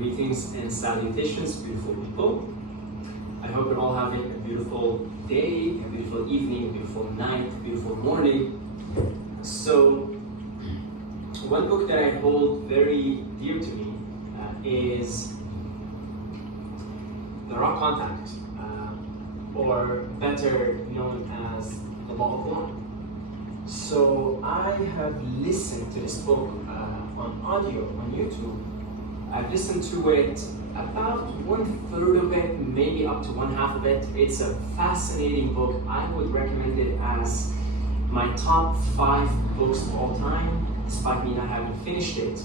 Greetings and salutations, beautiful people. I hope you're all having a beautiful day, a beautiful evening, a beautiful night, a beautiful morning. So, one book that I hold very dear to me is The Raw Contact, or better known as the Law of One. So, I have listened to this book on audio on YouTube. I've listened to it about 1/3 of it, maybe up to 1/2 of it. It's a fascinating book. I would recommend it as my top 5 books of all time, despite me not having finished it.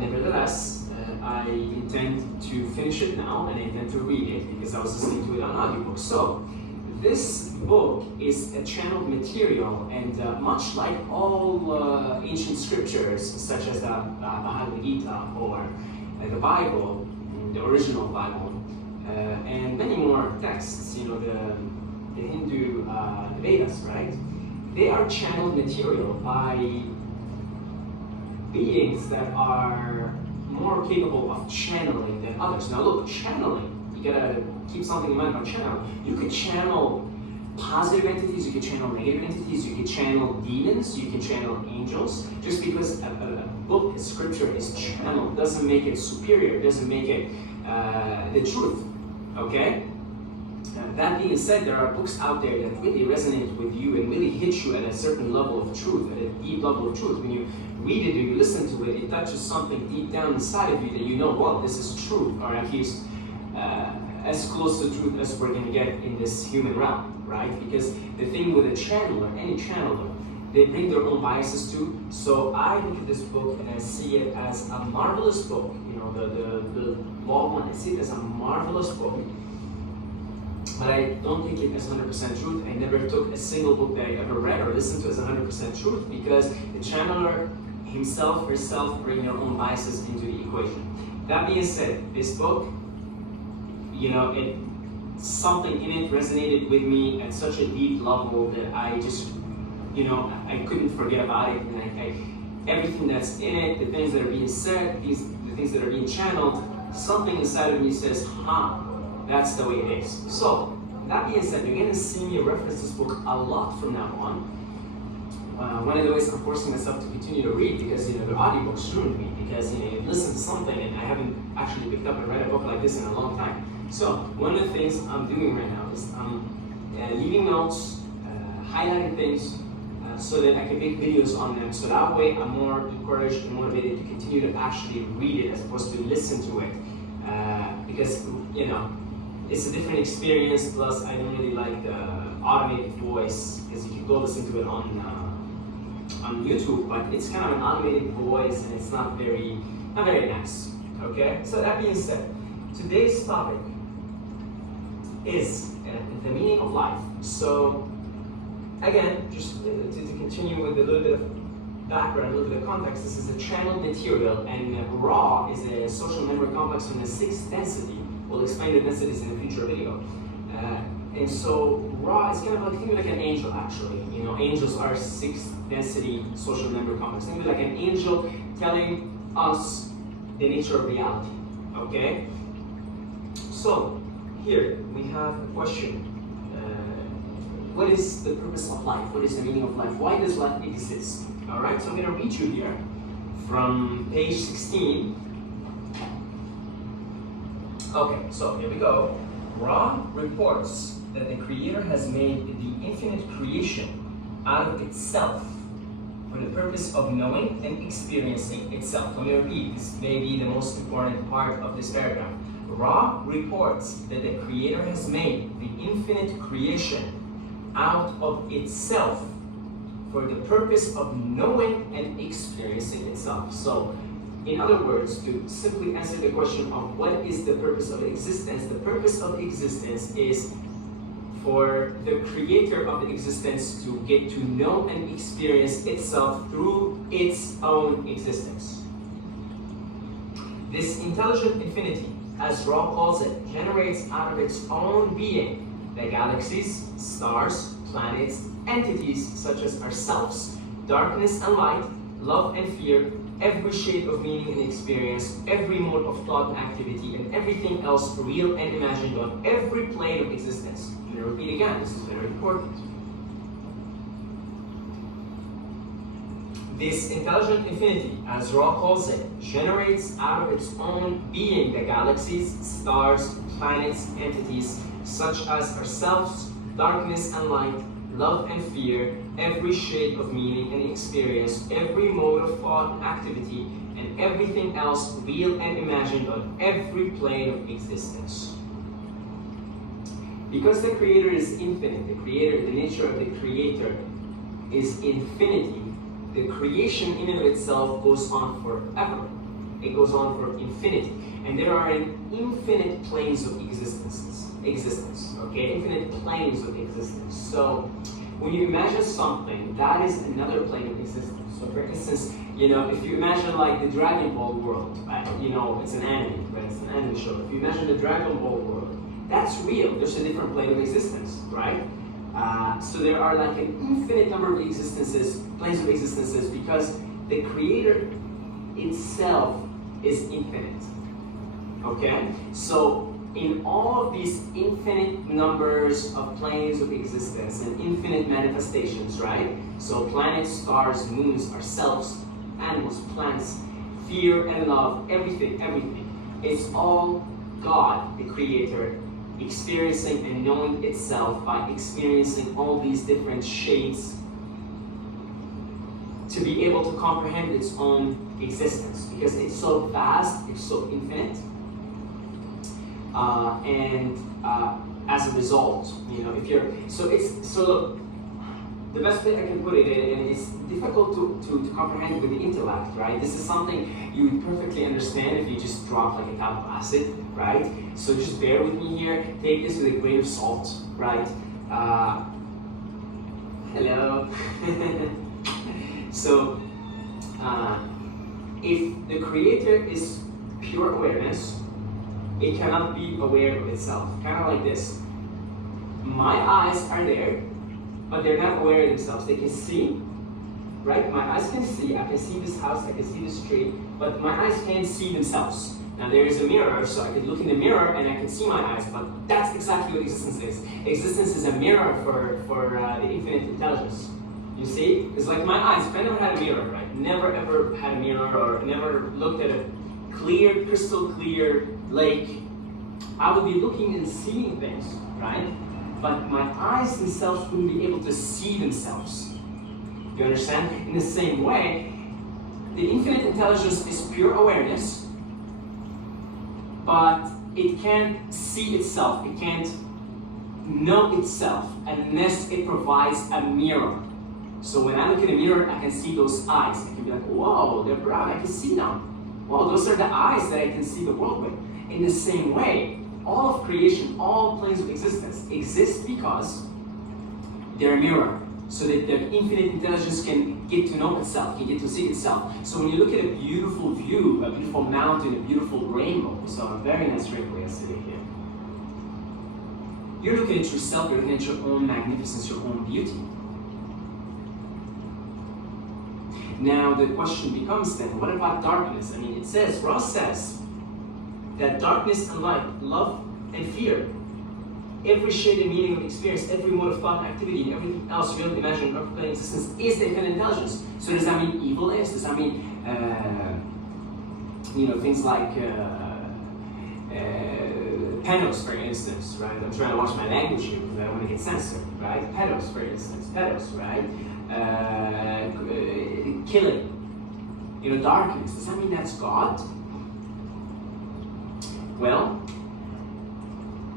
Nevertheless, I intend to finish it now and I intend to read it because I was listening to it on audiobook. So, this book is a channeled material, and much like all ancient scriptures, such as the Bhagavad Gita or the Bible, the original Bible, and many more texts, the Hindu the Vedas, right? They are channeled material by beings that are more capable of channeling than others. Now look, channeling, you gotta keep something in mind about channel. You could channel positive entities, you could channel negative entities, you could channel demons, you can channel angels. Just because a book, a scripture is channeled doesn't make it superior, doesn't make it the truth, okay? That being said, there are books out there that really resonate with you and really hit you at a certain level of truth, at a deep level of truth. When you read it or you listen to it, it touches something deep down inside of you that you know, well, this is truth, or at least as close to truth as we're going to get in this human realm, right? Because the thing with a channeler, any channeler, they bring their own biases too. So I look at this book and I see it as a marvelous book. The Law One, I see it as a marvelous book. But I don't take it as 100% truth. I never took a single book that I ever read or listened to as 100% truth, because the channeler himself, herself, bring their own biases into the equation. That being said, this book, something in it resonated with me at such a deep level that I just, I couldn't forget about it. And everything that's in it, the things that are being said, the things that are being channeled, something inside of me says, that's the way it is. So, that being said, you're going to see me reference this book a lot from now on. One of the ways I'm forcing myself to continue to read, because the audiobooks ruined me, because you listen to something and I haven't actually picked up and read a book like this in a long time. So one of the things I'm doing right now is I'm leaving notes, highlighting things, so that I can make videos on them. So that way I'm more encouraged and motivated to continue to actually read it as opposed to listen to it, because it's a different experience. Plus, I don't really like the automated voice, because you can go listen to it on YouTube, but it's kind of an automated voice and it's not very nice. Okay. So that being said, today's topic is the meaning of life. So again, just to continue with a little bit of background, a little bit of context, this is a channeled material, and Ra is a social memory complex from the 6th density. We'll explain the densities in a future video. And so Ra is kind of think of like an angel, actually. Angels are 6th density social memory complex. Think of like an angel telling us the nature of reality. Okay? So here we have a question. What is the purpose of life? What is the meaning of life? Why does life exist? Alright, so I'm going to read you here from page 16. Okay, so here we go. Ra reports that the Creator has made the infinite creation out of itself for the purpose of knowing and experiencing itself. Let me repeat, this may be the most important part of this paragraph. Ra reports that the Creator has made the infinite creation out of itself for the purpose of knowing and experiencing itself. So, in other words, to simply answer the question of what is the purpose of existence, the purpose of existence is for the creator of the existence to get to know and experience itself through its own existence. This intelligent infinity, as Ra calls it, generates out of its own being the galaxies, stars, planets, entities such as ourselves, darkness and light, love and fear, every shade of meaning and experience, every mode of thought and activity, and everything else real and imagined on every plane of existence. I'm going to repeat again, this is very important. This intelligent infinity, as Ra calls it, generates out of its own being the galaxies, stars, planets, entities, such as ourselves, darkness and light, love and fear, every shade of meaning and experience, every mode of thought and activity, and everything else real and imagined on every plane of existence. Because the Creator is infinite, the nature of the Creator is infinity, the creation in and of itself goes on forever. It goes on for infinity. And there are infinite planes of existence, okay? Infinite planes of existence. So when you imagine something, that is another plane of existence. So for instance, you know, if you imagine like the Dragon Ball world, right? You know, it's an anime, right? It's an anime show. If you imagine the Dragon Ball world, that's real. There's a different plane of existence, right? So there are like an infinite number of existences, planes of existences, because the Creator itself is infinite. Okay? So in all of these infinite numbers of planes of existence and infinite manifestations, right? So planets, stars, moons, ourselves, animals, plants, fear and love, everything. It's all God, the Creator, experiencing and knowing itself by experiencing all these different shades to be able to comprehend its own existence, because it's so vast, it's so infinite, and as a result, you know, if you're look, the best way I can put it, and it's difficult to comprehend with the intellect, right? This is something you would perfectly understand if you just drop like a tap of acid, right? So just bear with me here. Take this with a grain of salt, right? Hello. So, if the Creator is pure awareness, it cannot be aware of itself. Kind of like this. My eyes are there, but they're not aware of themselves. They can see, right? My eyes can see. I can see this house, I can see this tree, but my eyes can't see themselves. Now there is a mirror, so I can look in the mirror and I can see my eyes, but that's exactly what existence is. Existence is a mirror for the infinite intelligence. You see? It's like my eyes. If I never had a mirror, right? Never ever had a mirror or never looked at a clear, crystal clear lake, I would be looking and seeing things, right? But my eyes themselves wouldn't be able to see themselves. You understand? In the same way, the infinite intelligence is pure awareness, but it can't see itself, it can't know itself unless it provides a mirror. So when I look in a mirror, I can see those eyes. I can be like, whoa, they're brown, I can see now. Whoa, those are the eyes that I can see the world with. In the same way, all of creation, all planes of existence exist because they're a mirror, so that the infinite intelligence can get to know itself, can get to see itself. So when you look at a beautiful view, a beautiful mountain, a beautiful rainbow, so a very nice rainbow yesterday here, you're looking at yourself, you're looking at your own magnificence, your own beauty. Now the question becomes then, what about darkness? I mean, it says, Ross says, that darkness and light, love and fear, every shade and meaning of experience, every mode of thought and activity, and everything else real, imagined, or plane existence is the infinite intelligence. So does that mean evil is? Does that mean, you know, things like pedos, for instance, right? I'm trying to watch my language here because I don't want to get censored, right? Pedos, for instance, pedos, right? Killing, you know, darkness. Does that mean that's God? Well,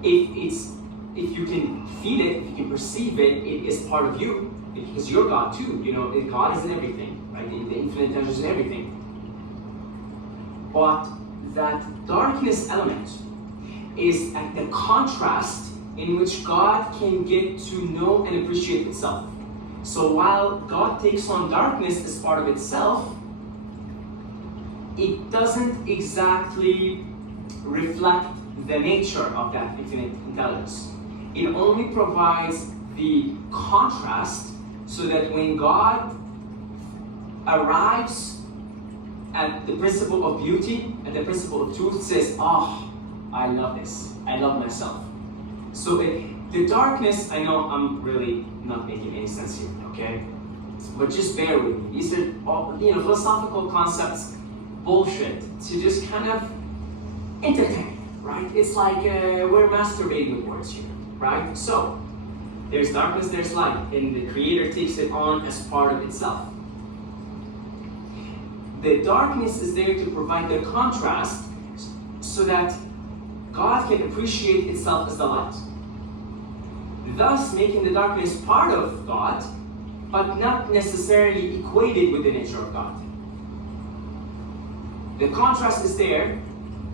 if you can feed it, if you can perceive it, it is part of you, because you're God too. You know, God is in everything, right? The infinite intelligence is in everything. But that darkness element is at the contrast in which God can get to know and appreciate itself. So while God takes on darkness as part of itself, it doesn't exactly reflect the nature of that infinite intelligence. It only provides the contrast so that when God arrives at the principle of beauty and the principle of truth says, oh, I love this. I love myself. So the darkness, I know I'm really not making any sense here, okay? But just bear with me. These are all, philosophical concepts, bullshit, to just kind of entertain, right? It's like we're masturbating with words here, right? So, there's darkness, there's light, and the Creator takes it on as part of itself. The darkness is there to provide the contrast so that God can appreciate itself as the light. Thus, making the darkness part of God, but not necessarily equated with the nature of God. The contrast is there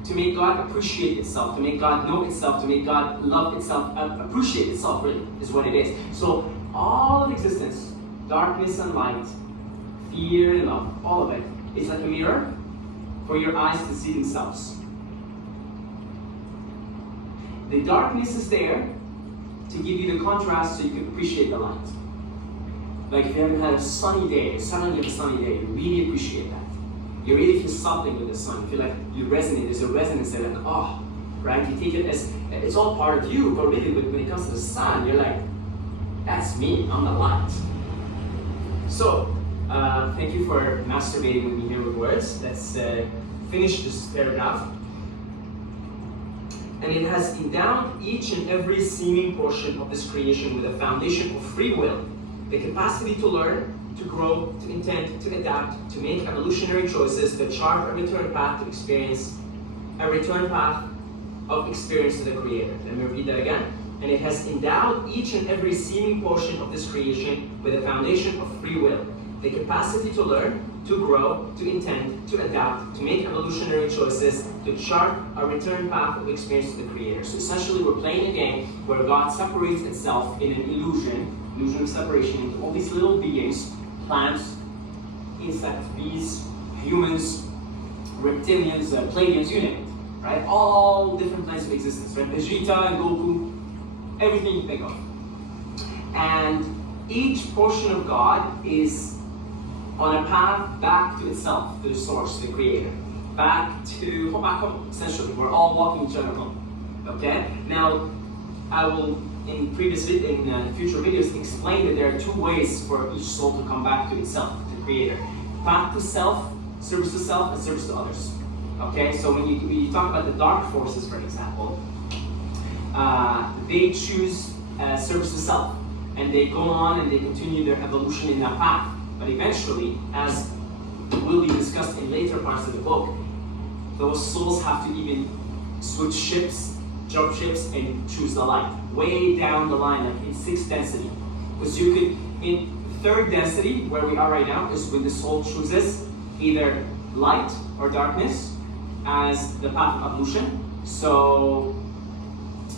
to make God appreciate itself, to make God know itself, to make God love itself, appreciate itself, really, is what it is. So, all of existence, darkness and light, fear and love, all of it, is like a mirror for your eyes to see themselves. The darkness is there to give you the contrast so you can appreciate the light. Like if you haven't had a sunny day, suddenly you have a sunny day, you really appreciate that. You really feel something with the sun. You feel like you resonate, there's a resonance there, like, oh, right? You take it as, it's all part of you, but really when it comes to the sun, you're like, that's me, I'm the light. So, thank you for masturbating with me here with words. Let's finish this paragraph. And it has endowed each and every seeming portion of this creation with a foundation of free will, the capacity to learn, to grow, to intend, to adapt, to make evolutionary choices that chart a return path to experience, a return path of experience to the Creator. Let me repeat that again. And it has endowed each and every seeming portion of this creation with a foundation of free will, the capacity to learn, to grow, to intend, to adapt, to make evolutionary choices, to chart a return path of experience to the Creator. So essentially we're playing a game where God separates itself in an illusion of separation into all these little beings, plants, insects, bees, humans, reptilians, Pleiadians, you name it, right? All different planes of existence, right? Vegeta and Goku, everything you think of. And each portion of God is on a path back to itself, to the source, the Creator. Back home, essentially. We're all walking each other home. Okay? Now, I will, in future videos, explain that there are two ways for each soul to come back to itself, the Creator. Path to self, service to self, and service to others. Okay? So when you talk about the dark forces, for example, they choose service to self. And they go on and they continue their evolution in that path. But eventually, as will be discussed in later parts of the book, those souls have to even switch ships, jump ships, and choose the light. Way down the line, like in 6th density. Because you could, in 3rd density, where we are right now, is when the soul chooses either light or darkness as the path of evolution. So,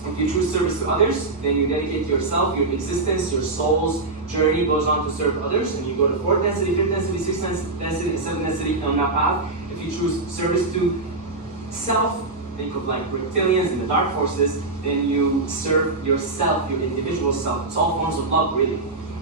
if you choose service to others, then you dedicate yourself, your existence, your soul's journey goes on to serve others, and you go to 4th density, 5th density, 6th density, and 7th density on that path. If you choose service to self, think of like reptilians and the dark forces, then you serve yourself, your individual self. It's all forms of love, really.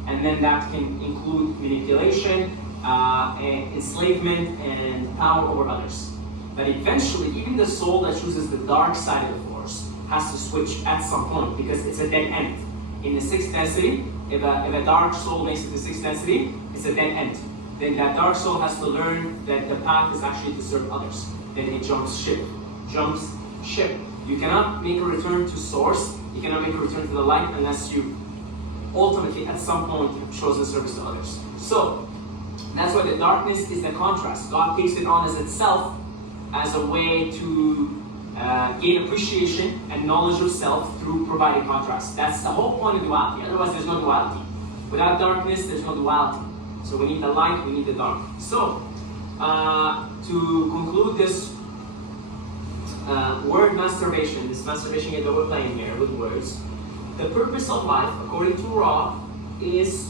And then that can include manipulation, and enslavement, and power over others. But eventually, even the soul that chooses the dark side of the force has to switch at some point because it's a dead end. In the 6th density, if a dark soul makes it to 6th density, it's a dead end. Then that dark soul has to learn that the path is actually to serve others. Then it jumps ship. You cannot make a return to source, you cannot make a return to the light unless you ultimately at some point have chosen service to others. So, that's why the darkness is the contrast. God takes it on as itself as a way to gain appreciation and knowledge of self through providing contrast. That's the whole point of duality. Otherwise, there's no duality. Without darkness, there's no duality. So we need the light, we need the dark. So, to conclude this word masturbation, this masturbation game that we're playing here with words, the purpose of life, according to Ra, is...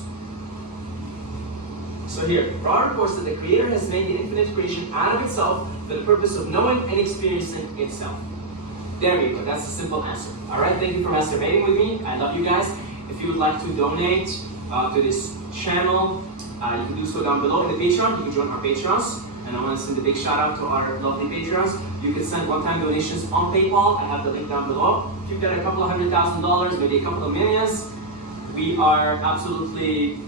So here, Ra reports that the Creator has made the infinite creation out of itself for the purpose of knowing and experiencing itself. There you go, that's the simple answer. Alright, thank you for masturbating with me. I love you guys. If you would like to donate to this channel, you can do so down below in the Patreon. You can join our Patreons. And I want to send a big shout out to our lovely patrons. You can send one-time donations on PayPal. I have the link down below. If you've got a couple of $100,000, maybe a couple of millions, we are absolutely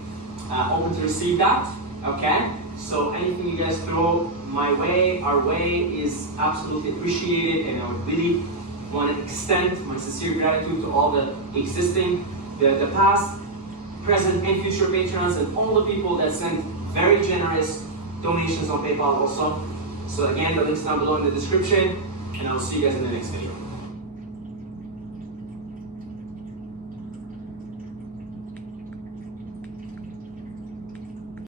open to receive that. Okay? So anything you guys throw my way, our way, is absolutely appreciated, and I would really want to extend my sincere gratitude to all the existing, the past, present, and future patrons, and all the people that send very generous donations on PayPal also. So again, the link's down below in the description, and I'll see you guys in the next video.